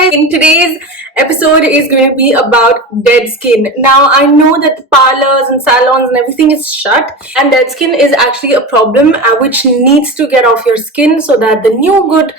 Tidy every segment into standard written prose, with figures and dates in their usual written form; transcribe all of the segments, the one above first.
guys, in today's episode is going to be about dead skin. Now I know that the parlors and salons and everything is shut, and dead skin is actually a problem which needs to get off your skin so that the new good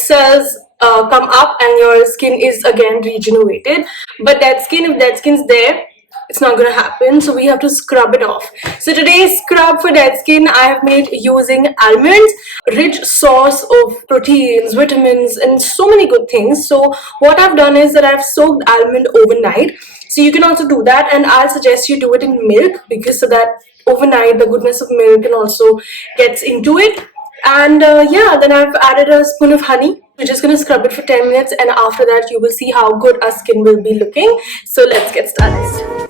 cells come up and your skin is again regenerated. But dead skin, if dead skin's there, it's not gonna happen, so we have to scrub it off. So today's scrub for dead skin I have made using almonds, rich source of proteins, vitamins, and so many good things. So what I've done is that I've soaked almond overnight, so you can also do that, and I'll suggest you do it in milk, because so that overnight the goodness of milk can also gets into it. And yeah, then I've added a spoon of honey. We're just gonna scrub it for 10 minutes, and after that you will see how good our skin will be looking. So let's get started.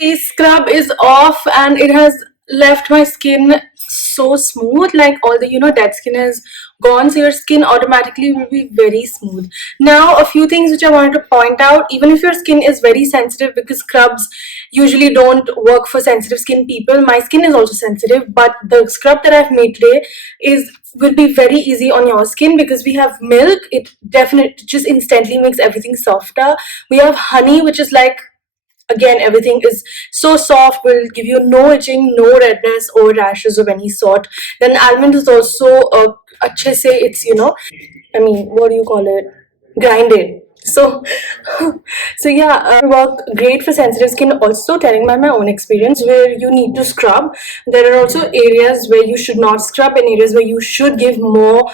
The scrub is off and it has left my skin so smooth, like all the dead skin is gone, so your skin automatically will be very smooth. Now a few things which I wanted to point out, even if your skin is very sensitive, because scrubs usually don't work for sensitive skin people. My skin is also sensitive, but the scrub that I've made today will be very easy on your skin, because we have milk. It definitely just instantly makes everything softer. We have honey, which is like, again, everything is so soft, will give you no itching, no redness or rashes of any sort. Then almond is also अच्छे से, it's I mean, what do you call it, grinded. So so yeah, work great for sensitive skin. Also telling by my own experience, where you need to scrub, there are also areas where you should not scrub and areas where you should give more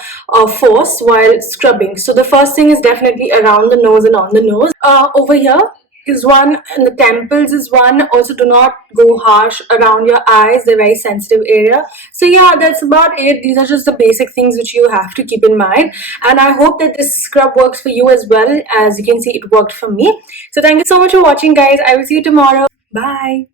force while scrubbing. So the first thing is definitely around the nose and on the nose. Over here is one, and the temples is one. Also, do not go harsh around your eyes, they're very sensitive area. So yeah, that's about it. These are just the basic things which you have to keep in mind, and I hope that this scrub works for you as well. As you can see, it worked for me. So thank you so much for watching, guys. I will see you tomorrow. Bye.